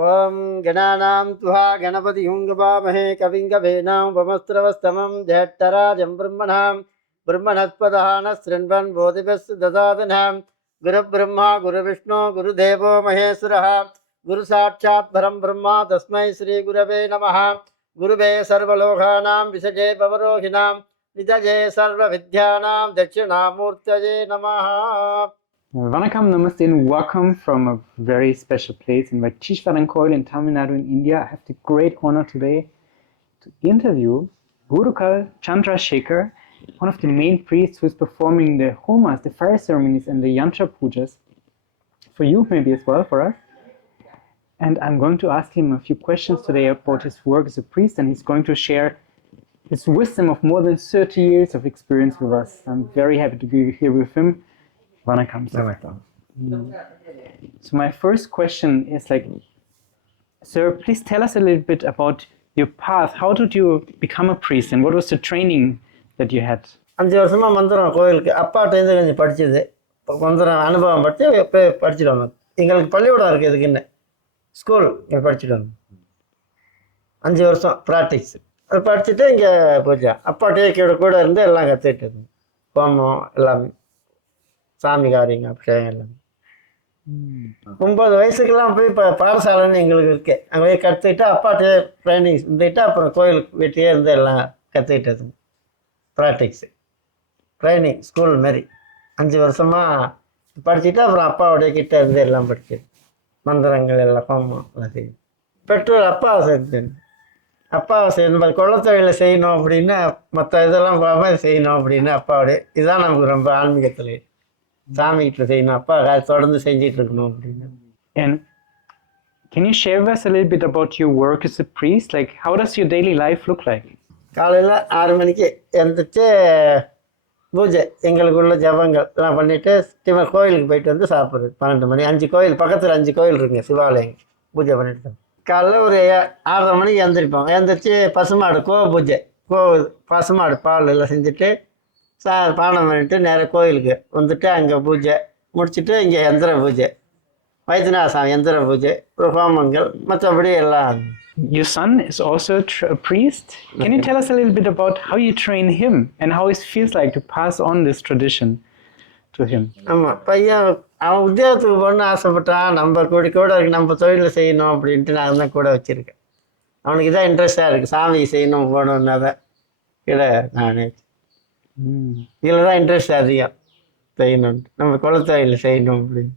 ஓம் கணானாம் துஹா கணபதி ஹுங்கபாமஹே கவிங்கவேனாம் வமஸ்திரவஸ்தமம் ஜேட்டராஜம் பிரம்மணாம் பிரம்மணஸ்பதான ஸ்ருண்வன் போதிபஸ் ததாதனாம் குரு பிரம்மா குரு விஷ்ணு குரு தேவோ மகேஸ்வரः குரு சாட்சாத் பரம் பிரம்மா தஸ்மை ஸ்ரீ குரவே நமः குருவே சர்வலோகானாம் விசஜே பவரோகிணாம் நிதஜே சர்வ வித்யானாம் தட்சிணாமூர்த்தஜே நமः. Vanakkam, Namaste, and welcome from a very special place in Vaichishwaran Koil in Tamil Nadu in India. I have the great honor today to interview Gurukul Chandrasekhar, one of the main priests who is performing the homas, the fire ceremonies and the yantra pujas, for you maybe as well, for us. And I'm going to ask him a few questions today about his work as a priest, and he's going to share his wisdom of more than 30 years of experience with us. I'm very happy to be here with him. Vanakkam. So my first question is sir, please tell us a little bit about your path. How did you become a priest and what was the training that you had? 5 வருஷமா மந்திரம் கோயிலுக்கு அப்பாட்டேருந்து கொஞ்சம் படிச்சது. மந்திரம் அனுபவம் பட்டு இப்போ படிச்சுட்டு வந்தோம். எங்களுக்கு பள்ளிக்கூடம் இருக்குது இதுக்குன்னு ஸ்கூல் இங்கே படிச்சுட்டு வந்தோம். 5 வருஷம் ப்ராக்டிக்ஸ். அது படிச்சுட்டு இங்கே பூஜா அப்பாட்டே கூட இருந்து எல்லாம் கற்றுக்கிட்டு இருந்தோம். ஹோமம் எல்லாமே சாமி காரியங்க அபிஷேகம் எல்லாமே. 9 வயசுக்கெல்லாம் போய் இப்போ பாடசாலைன்னு எங்களுக்கு இருக்கு. அங்கே போய் கற்றுக்கிட்டு அப்பாட்டே ட்ரைனிங் இருந்துட்டு அப்புறம் கோயிலுக்கு வீட்டையே இருந்து எல்லாம் கற்றுக்கிட்டது. ப்ராக்டிக்ஸு ட்ரைனிங் ஸ்கூல் மாரி 5 வருஷமாக படிச்சுட்டு அப்புறம் அப்பாவுடைய கிட்டே இருந்து எல்லாம் படிச்சு மந்திரங்கள் எல்லாம் ஹோமம் எல்லாம் செய்யும். பெற்றோர் அப்பாவை சேர்த்து அப்பாவை செய்யணும் கொள்ளத்தொழிலை செய்யணும் அப்படின்னு மற்ற இதெல்லாம் போகாமல் செய்யணும் அப்படின்னு அப்பாவுடைய இதுதான் நமக்கு ரொம்ப ஆன்மீகத்தில் சாமிகிட்ட செய்யணும் அப்பா தொடர்ந்து செஞ்சிட்டு இருக்கணும் அப்படின்னு. And can you share with us a little bit about your work as a priest? Like, how does your daily life look like? காலையில் 6 மணிக்கு எழுந்திரிச்சு பூஜை எங்களுக்குள்ள ஜபங்கள் எல்லாம் பண்ணிவிட்டு கோயிலுக்கு போயிட்டு வந்து சாப்பிட்றது 12 மணி. 5 கோயில் பக்கத்தில் 5 கோயில் இருக்குங்க சிவாலயம். பூஜை பண்ணிட்டு காலைல ஒரு 6:30 மணிக்கு எழுந்திரிப்போம். எழுந்திரிச்சு பசுமாடு பூஜை பசுமாடு பால் எல்லாம் செஞ்சுட்டு பானம் பண்ணிட்டு நேராக கோயிலுக்கு வந்துட்டு அங்கே பூஜை முடிச்சுட்டு இங்கே எந்திர பூஜை வைத்தியநாசாமி எந்திர பூஜை ஹோமங்கள் மற்றபடி எல்லாம். Your son is also a priest. Can you tell us a little bit about how you train him and how it feels like to pass on this tradition to him? ஆமாம், பையன் அவன் உத்தியோகத்துக்கு போகணுன்னு ஆசைப்பட்டான். நம்ம கூட இருக்கு நம்ம தொழிலில் செய்யணும் அப்படின்ட்டு நான் தான் கூட வச்சுருக்கேன். அவனுக்கு இதான் இன்ட்ரெஸ்டாக இருக்குது, சாமி செய்யணும் போகணுன்னா தான் கீழே நான் இதில் தான் இன்ட்ரெஸ்ட் அதிகம் செய்யணுன்ட்டு நம்ம குலத்தொழில் செய்யணும் அப்படின்னு.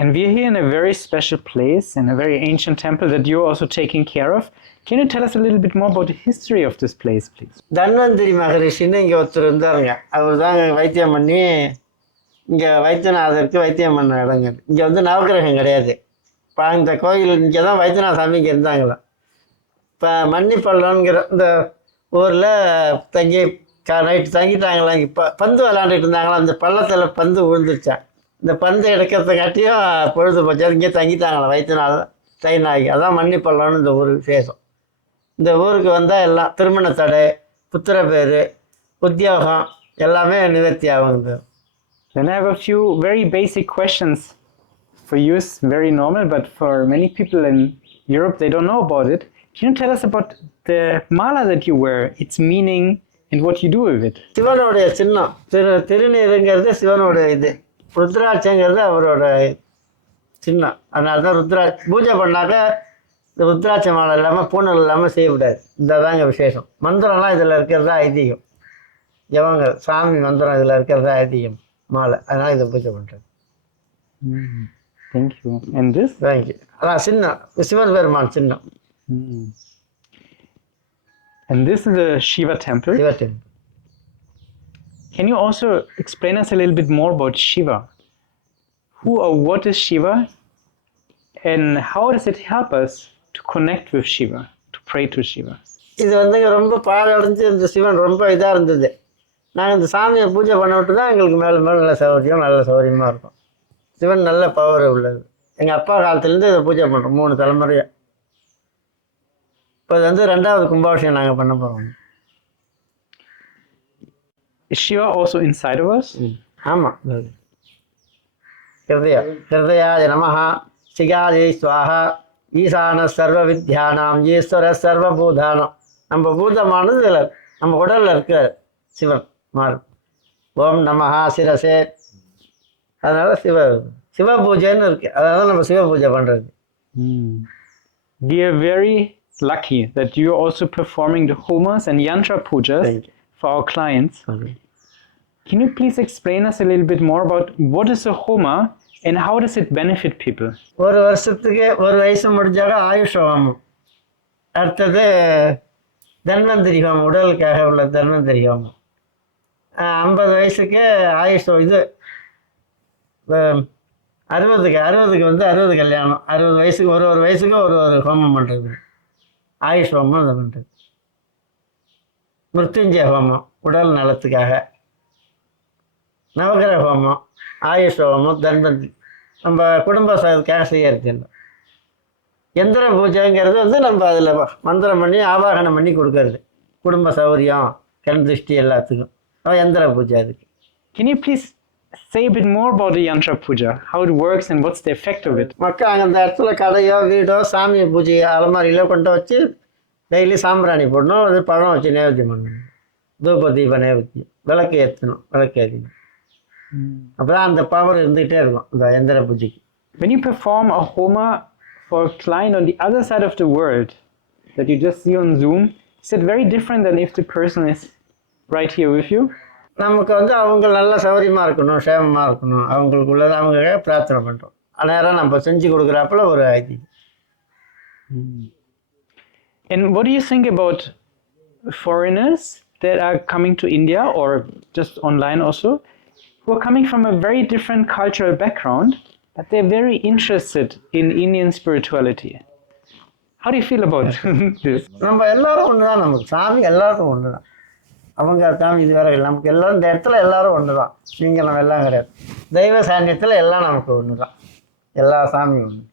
And we're here in a very special place, in a very ancient temple that you're also taking care of. Can you tell us a little bit more about the history of this place, please? Dhanvantari மகரிஷின்னு இங்கே ஒருத்தர் இருந்தாருங்க. அவர் தான் வைத்தியம் பண்ணி இங்கே வைத்தியநாதருக்கு வைத்தியம் பண்ண இடங்க. இங்கே வந்து நவகிரகம் கிடையாது. இப்போ இந்த கோயில் இங்கே தான் வைத்தியநாத சாமி இங்கே இருந்தாங்களாம். இப்போ மன்னிப்பள்ளம்ங்கிற இந்த ஊரில் தங்கி நைட்டு தங்கிட்டாங்களாம். இப்போ பந்து விளாண்டுட்டு இருந்தாங்களாம். அந்த பள்ளத்தில் பந்து விழுந்துருச்சான். இந்த பந்து எடுக்கிறதுக்காட்டியும் பொழுது போச்சு. இங்கே தங்கிட்டாங்களாம் வைத்தியநாதன் ட்ரெயின் ஆகி. அதான் மன்னிப்பள்ளம்னு இந்த ஊர் விசேஷம். இந்த ஊருக்கு வந்தால் எல்லாம் திருமண தடை, புத்திர பேர், உத்தியோகம் எல்லாமே நிவர்த்தி ஆகுங்க. Then I have a few very basic questions for you. It's very normal, but for many people in Europe, they don't know about it. Can you tell us about the mala that you wear, its meaning, and what you do with it? சிவனுடைய சின்னம் திருநீருங்கிறது சிவனுடைய இது, ருத்ராட்சங்கிறது அவரோட சின்னம். அதனால தான் பூஜை பண்ணாக்க இந்த ருத்ராட்ச மாலை இல்லாமல் பூனல் இல்லாமல் செய்யக்கூடாது. இதாங்க விசேஷம். மந்திரம்லாம் இதில் இருக்கிறதா ஐதீகம். ஜபங்கள் சாமி மந்திரம் இதில் இருக்கிறதா ஐதீகம் மாலை. அதனால் இதை பூஜை பண்ணுறது. Thank you. And this? Thank you. அதான் சின்னம், சிவன் பெருமான் சின்னம். And this is a Shiva temple. Shiva temple. Can you also explain us a little bit more about Shiva? Who or what is Shiva? And how does it help us to connect with Shiva, to pray to Shiva? இது வந்துங்க ரொம்ப பாழடைஞ்சு இந்த சிவன் ரொம்ப இதாக இருந்தது. நாங்கள் இந்த சாமியை பூஜை பண்ண விட்டு தான் எங்களுக்கு மேலே மேலே நல்ல சௌகரியமாக இருக்கும். சிவன் நல்ல பவர் உள்ளது. எங்கள் அப்பா காலத்துலேருந்து இதை பூஜை பண்ணுறோம் 3 தலைமுறையாக. இப்போ இது வந்து 2வது கும்பாபிஷேகம் நாங்கள் பண்ண போகிறோம். Is Shiva also inside of us? ஆமாம். ஹிருதயா நமஹ சிகாதி ஸ்வாஹா ஈசான சர்வ வித்யானாம் ஈஸ்வர சர்வபூதானம். நம்ம பூதமானது இதில் நம்ம உடலில் இருக்க சிவன் மாறும். ஓம் நமஹா சிரசே. அதனால் சிவ பூஜைன்னு இருக்குது. அதனால நம்ம சிவ பூஜை பண்ணுறது. We are very lucky that you are also performing the homas and yantra pujas for our clients. Can you please explain us a little bit more about what is a homa and how does it benefit people? ஒரு வருஷத்துக்கு ஒரு வயசு முடிஞ்சாக ஆயுஷ் ஹோமம், அடுத்தது தன்வந்திரி ஹோமம், உடலுக்காக உள்ள தன்வந்திரி ஹோமம். 50 வயசுக்கு ஆயுஷ் இது 60க்கு வந்து 60 கல்யாணம். 60 வயசுக்கு ஒரு வயசுக்கு ஒரு ஹோமம் பண்ணுறது, ஆயுஷ் ஹோமம் அதை பண்ணுறது. மிருத்யுஞ்சய ஹோமம் உடல் நலத்துக்காக, நவகிரக ஹோமம், ஆயுஷ் ஹோமம், தன்வந்திரி நம்ம குடும்ப சதுக்காக செய்யறது இல்லை. எந்திர பூஜைங்கிறது வந்து நம்ம அதில் மந்திரம் பண்ணி ஆவாகனம் பண்ணி கொடுக்கறது, குடும்ப சௌகரியம் கண் திருஷ்டி எல்லாத்துக்கும். எந்திர பூஜை அதுக்கு. Can you please say a bit more about the yantra puja, how it works and what's the effect of it? மக்கள் அங்கே அந்த இடத்துல கடையோ வீடோ சாமி பூஜை அலமாரியிலோ கொண்டு வச்சு டெய்லி சாம்பிராணி போடணும், அது பழம் வச்சு நைவேத்தியம் பண்ணணும், தூப தீப நைவேத்தியம், விளக்கு ஏற்றணும், விளக்கு ஏற்றணும். அப்போ தான் அந்த பவர் இருந்துகிட்டே இருக்கும் இந்த எந்திர பூஜைக்கு. When you perform a homa for a client on the other side of the world that you just see on Zoom, is it very different than if the person is right here with you? நமக்கு வந்து அவங்க நல்லா சௌகரியமாக இருக்கணும், சேமமாக இருக்கணும், அவங்களுக்குள்ளது அவங்க பிரார்த்தனை பண்ணுறோம். நேரம் நம்ம செஞ்சு கொடுக்குறாப்புல ஒரு ஐதீகம். And what do you think about foreigners that are coming to India or just online also, who are coming from a very different cultural background, but they're very interested in Indian spirituality? How do you feel about this? நம்ம எல்லாரும் ஒன்று தான், நமக்கு சாமி எல்லாருக்கும் ஒன்று தான். அவங்க சாமி இது வேற இல்லை, நமக்கு எல்லோரும் இந்த இடத்துல எல்லாரும் ஒன்று தான். நீங்கள் நம்ம எல்லாம் கிடையாது, தெய்வ சாநியத்தில் எல்லாம் நமக்கு ஒன்று தான், எல்லா சாமியும் ஒன்று.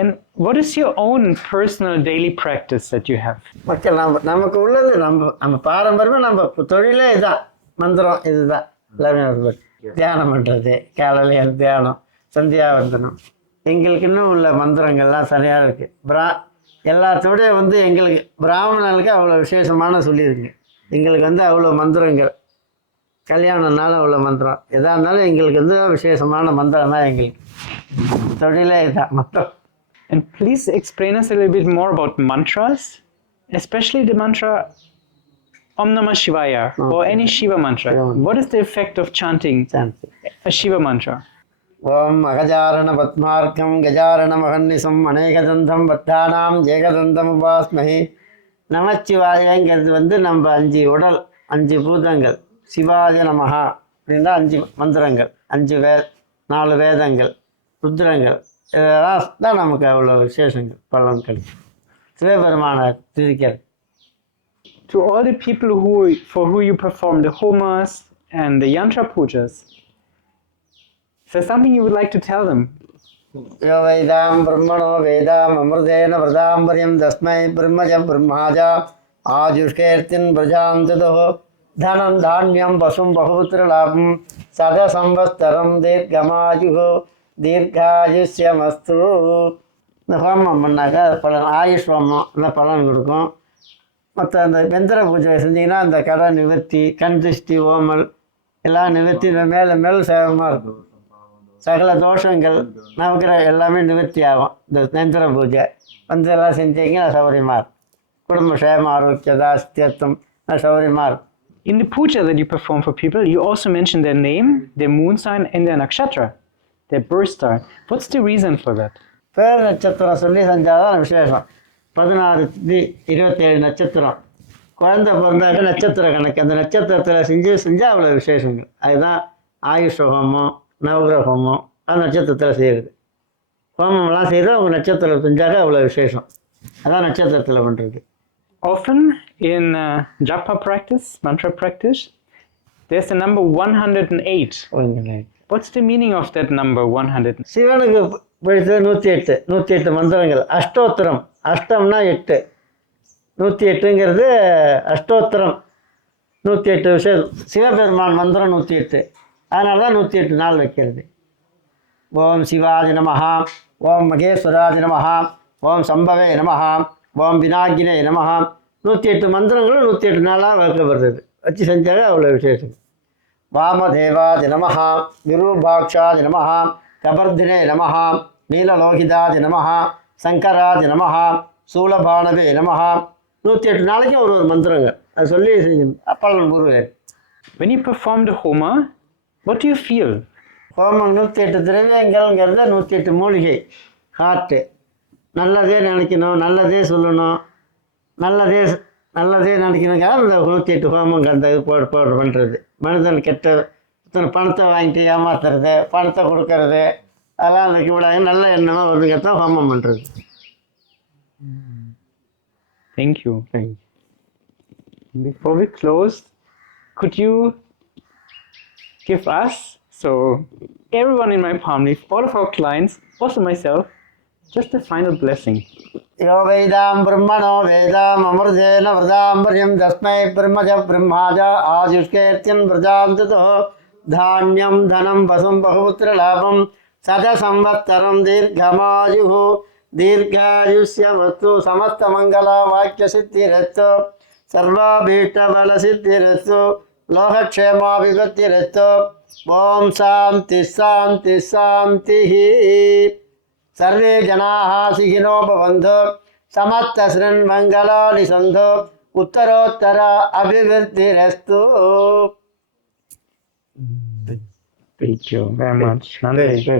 And what is your own personal daily practice that you have? மக்கள் நமக்கு உள்ளது நம்ம பாரம்பரியமாக நம்ம தொழிலே இதுதான், மந்திரம் இதுதான். எல்லாருமே தியானம் பண்ணுறது, காலையில் தியானம், சந்தியாவந்தனம். எங்களுக்கு இன்னும் உள்ள மந்திரங்கள்லாம் சரியாக இருக்குது. எல்லாத்தோடய வந்து எங்களுக்கு பிராமணர்களுக்கு அவ்வளோ விசேஷமான சொல்லியிருக்கு. எங்களுக்கு வந்து அவ்வளோ மந்திரங்கள், கல்யாணம்னால அவ்வளோ மந்திரம், எதாக இருந்தாலும் எங்களுக்கு வந்து விசேஷமான மந்திரம் தான் எங்களுக்கு தொழிலே இதுதான் மந்திரம். And please explain us a little bit more about mantras, especially the mantra Om Namah Shivaya or any Shiva mantra. What is the effect of chanting a Shiva mantra? ஓம் அகஜாரண பத்மார்க்கம் கஜாரண மகன்னிசம் அநேகதந்தம் பத்தானாம் ஏகதந்தம் உபாஸ்மஹி. நமச்சிவாயங்கிறது வந்து நம்ம 5 உடல், 5 பூதங்கள், சிவாய நமஹா அப்படின்னா 5 மந்திரங்கள், 4 வேதங்கள், ருத்ரங்கள், இதெல்லாம் தான் நமக்கு அவ்வளோ விசேஷங்கள், பலன்கள் Sivaperuman திரிக்கிறது. To all the people for who you perform the homas and the yantra pujas, is there something you would like to tell them? யோ வைதாம் பிரம்மணோ வேதாம் அமிர்தேன விரதாம்பரியம் தஸ்மை பிரம்மஜம் பிரம்மாஜா ஆஜுஷ்கேர்த்தின் பிரஜாம் ததோ தனம் தானியம் பசும் பகுபுத்திர லாபம் சத சம்பஸ்தரம் தீர்க்கமாயுகோ தீர்காயுஷ்யமஸ்து. இந்த ஹோமம் பண்ணாக்கா பலன், ஆயுஷ் ஹோமம் அந்த பலன் கொடுக்கும். மற்ற அந்த எந்திர பூஜை செஞ்சிங்கன்னா அந்த கடை நிவர்த்தி, கண் திருஷ்டி, ஓமல் எல்லாம் நிவர்த்தி, மேலே மேலே சேவமாக இருக்கும். சகல தோஷங்கள் நமக்கு எல்லாமே நிவர்த்தி ஆகும் இந்த எந்திர பூஜை வந்து எல்லாம் செஞ்சீங்கன்னா சௌகரியமாக இருக்கும். குடும்ப சேம ஆரோக்கியதா ஸ்தியத்துவம் சௌகரியமாக இருக்கும். In the puja that you perform for people, you also mention their name, their moon sign and their nakshatra, their birth star. What's the reason for that? பேர் நட்சத்திரம் சொல்லி செஞ்சாதான் விசேஷம். 16-27 நட்சத்திரம், குழந்தை பிறந்தாக்க நட்சத்திர கணக்கு, அந்த நட்சத்திரத்தில் செஞ்சால் அவ்வளோ விசேஷங்கள். அதுதான் ஆயுஷ ஹோமம், நவகிரக ஹோமம், அது நட்சத்திரத்தில் செய்கிறது. ஹோமம்லாம் செய்கிறது அவங்க நட்சத்திரம் செஞ்சாக்க அவ்வளோ விசேஷம். அதான் நட்சத்திரத்தில் பண்ணுறது. Often in japa practice, mantra practice, there's the number 108. What's the meaning of that number 100? சிவனுக்கு பிடித்தது 108 மந்திரங்கள். அஷ்டோத்திரம், அஷ்டம்னா 8, 108ங்கிறது அஷ்டோத்திரம், 108 விஷயம். சிவபெருமான் மந்திரம் 108, அதனால தான் 108 நாள் வைக்கிறது. ஓம் சிவாஜி நமஹா, ஓம் மகேஸ்வராஜி நமஹா, ஓம் சம்பவே நமஹ, ஓம் விநாயகினே நமஹ. 108 மந்திரங்களும் 108 நாளாக வைக்கப்படுறது. வச்சு செஞ்சாலே அவ்வளோ விசேஷம். வாமதேவாதி நமஹ, விரூபாக்ஷாதி நமஹ, கபர்தினே நமஹ, நீலலோகிதாதி நமஹ, சங்கராதி நமஹ, சூலபானவே நமஹ. 108 நாளைக்கு ஒரு மந்திரங்க அது சொல்லி அப்பளம் கூறுவேன். When you perform the Homa, what do you feel? ஹோமம் 108 திரவியங்கள்ங்கிறத 108 மூலிகை. ஹார்ட்டு நல்லதே நினைக்கணும், நல்லதே சொல்லணும், நல்லதே நினைக்கணுங்க. அந்த 108 ஹோமங்க அந்த இது பண்ணுறது. மனிதன் கெட்ட பணத்தை வாங்கிட்டு ஏமாத்துறது, பணத்தை கொடுக்கறது, அதெல்லாம் அந்த கூடாது. நல்ல எண்ணமாக ஒருங்கத்தான் ஹோமம் பண்ணுறது. Thank you. Before we close, could you give us, so everyone in my family, all of our clients, also myself, just a final blessing? யோ வேதாம் பிரம்மணோ வேதாம் அமிர்தேன விரதாம்பரியம் தஸ்மை பிரம்மஜ பிரம்மாஜ ஆயுஷ்கேர்த்தியன் விரஜாந்ததோ தானியம் தனம் வசும் பகுபுத்திர லாபம் சத சம்வத்சரம் தீர்க்கமாயு தீர்காயுஷ்ய வஸ்து சமஸ்த மங்கள வாக்கிய சித்திரஸ்து சர்வாபீஷ்டபல சித்திரஸ்து லோகக்ஷேமாபிபத்திரஸ்து. ஓம் சாந்தி சாந்தி சாந்தி. सर्वे जनाः सुखिनो भवन्तु, समस्तशृण् मङ्गलानि सन्तु, उत्तरोत्तर अभिवृद्धिरस्तु. Thank you very much. Nandri.